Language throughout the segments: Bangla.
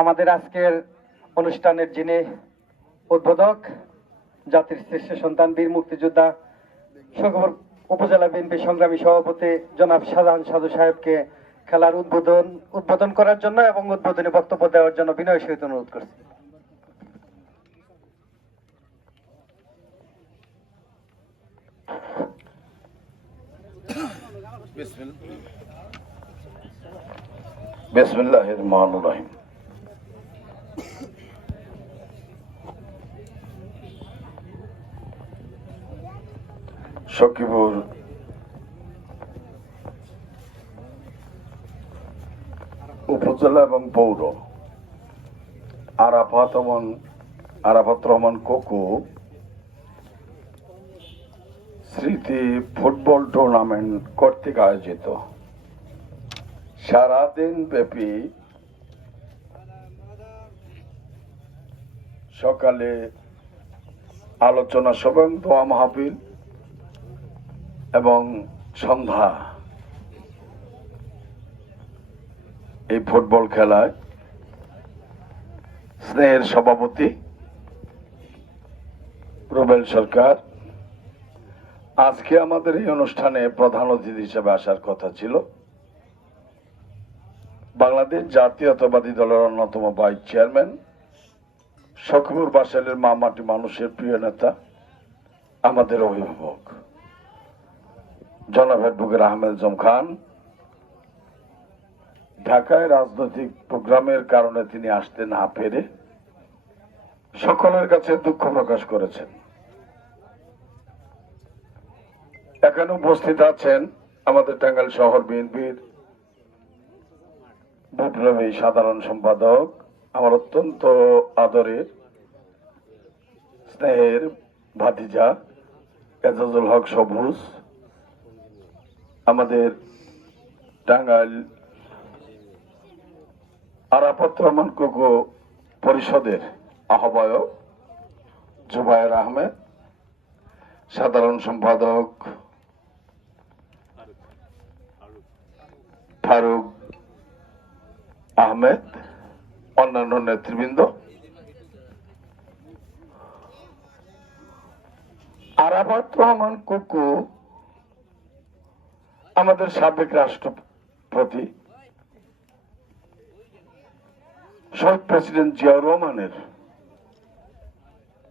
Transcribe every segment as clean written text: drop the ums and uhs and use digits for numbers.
আমাদের আজকের অনুষ্ঠানের যিনি উদ্বোধক, জাতির শ্রেষ্ঠ সন্তান বীর মুক্তিযোদ্ধা শোকপুর উপজেলা বিএনপি সংগ্রামী সভাপতি জনাব শাহজাহান সাধু সাহেবকে খেলার উদ্বোধন করার জন্য এবং উদ্বোধনী বক্তব্য দেওয়ার জন্য বিনয়ের সহিত অনুরোধ করছি। বিসমিল্লাহির রহমানির রহিম। সখীপুর উপজেলা এবং পৌর আরাফাত রহমান কোকো স্মৃতি ফুটবল টুর্নামেন্ট কর্তৃক আয়োজিত সারাদিন ব্যাপী সকালে আলোচনা সভা, দোয়া মাহফিল এবং সন্ধ্যা এই ফুটবল খেলায় স্নেহের সভাপতি রুবেল সরকার আজকে আমাদের এই অনুষ্ঠানে প্রধান অতিথি হিসেবে আসার কথা ছিল। বাংলাদেশ জাতীয়তাবাদী দলের অন্যতম ভাইস চেয়ারম্যান, সখীপুর বাসাইলের মামাটি মানুষের প্রিয় নেতা, আমাদের অভিভাবক জনাব অ্যাডভোকেট আহমেদ জম খান ঢাকায় রাজনৈতিক প্রোগ্রামের কারণে তিনি আসতে না পেরে সকলের কাছে দুঃখ প্রকাশ করেছেন। এখানে উপস্থিত আছেন আমাদের টাঙ্গাইল শহর বিএনপির বিপ্লবী সাধারণ সম্পাদক, আমার অত্যন্ত আদরের স্নেহের ভাতিজা এজাজুল হক সবুজ, আমাদের টাঙ্গাইল আরাফাত রহমান কোকো পরিষদের আহ্বায়ক জুবায়ের আহমেদ, সাধারণ সম্পাদক ফারুক আহমেদ, অন্যান্য নেতৃবৃন্দ, আরাফাত রহমান কোকো আমাদের সাবেক রাষ্ট্রপতি শহীদ প্রেসিডেন্ট জিয়াউর রহমানের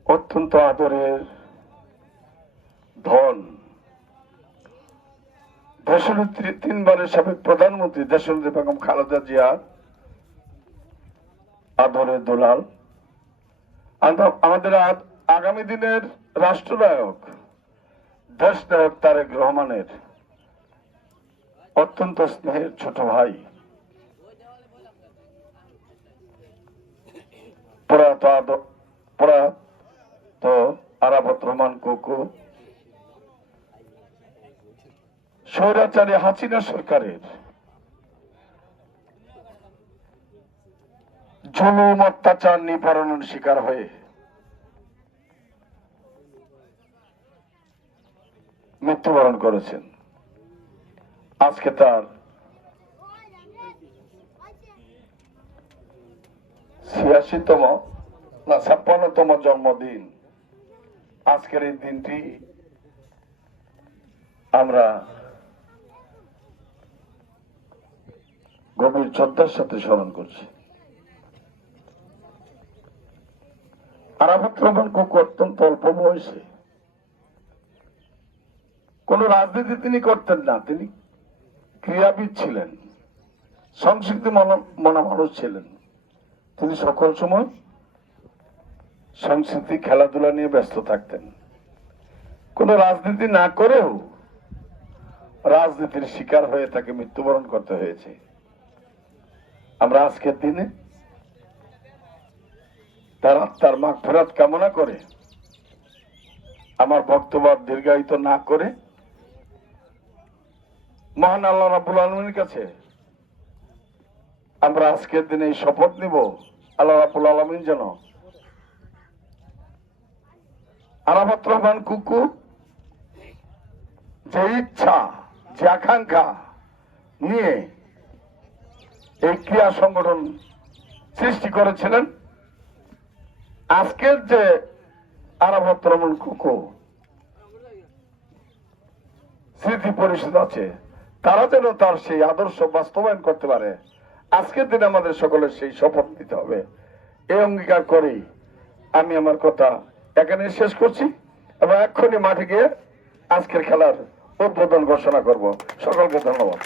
অত্যন্ত আদরের ধন, দেশনেত্রী, তিনবারের সাবেক প্রধানমন্ত্রী দেশনেত্রী বেগম খালেদা জিয়ার আদরের দুলাল, আমাদের আগামী দিনের রাষ্ট্রনায়ক দেশ নায়ক তারেক রহমানের অত্যন্ত স্নেহের ছোট ভাই, প্রয়াত আরাফাত রহমান কোকো স্বৈরাচারী হাসিনা সরকারের জুলুম, অত্যাচার, নিপীড়নের শিকার হয়ে মৃত্যুবরণ করেছেন। আজকে তার 86তম না 56তম জন্মদিন। আজকের এই দিনটি আমরা গভীর শ্রদ্ধার সাথে স্মরণ করছি। আরাফাত রহমান কোকো অত্যন্ত অল্প বয়সে কোন রাজনীতি তিনি করতেন না, তিনি ক্রীড়াবিদ ছিলেন, সংস্কৃতি মনা মানুষ ছিলেন। তিনি সকল সময় সংস্কৃতি, খেলাধুলা নিয়ে ব্যস্ত থাকতেন। কোন রাজনীতি না করেও রাজনীতির শিকার হয়ে তাকে মৃত্যুবরণ করতে হয়েছে। আমরা আজকের দিনে তার আত্মার মাগফিরাত কামনা করে আমার বক্তব্য দীর্ঘায়িত না করে মহান আল্লাহ রাব্বুল আলামিনের কাছে আমরা আজকের দিনে এই শপথ নিব, আল্লাহ রাব্বুল আলামিন যেন আরাফাত রহমান কোকো যে ইচ্ছা, যে আকাঙ্ক্ষা নিয়ে এই ক্রীড়া সংগঠন সৃষ্টি করেছিলেন। আজকের যে আরাফাত রহমান কুকু স্মৃতি পরিষদ আছে, তারা যেন তার সেই আদর্শ বাস্তবায়ন করতে পারে, আজকের দিনে আমাদের সকলের সেই শপথ নিতে হবে। এই অঙ্গীকার করেই আমি আমার কথা এখানে শেষ করছি এবং এক্ষুনি মাঠে গিয়ে আজকের খেলার উদ্বোধন ঘোষণা করব। সকলকে ধন্যবাদ।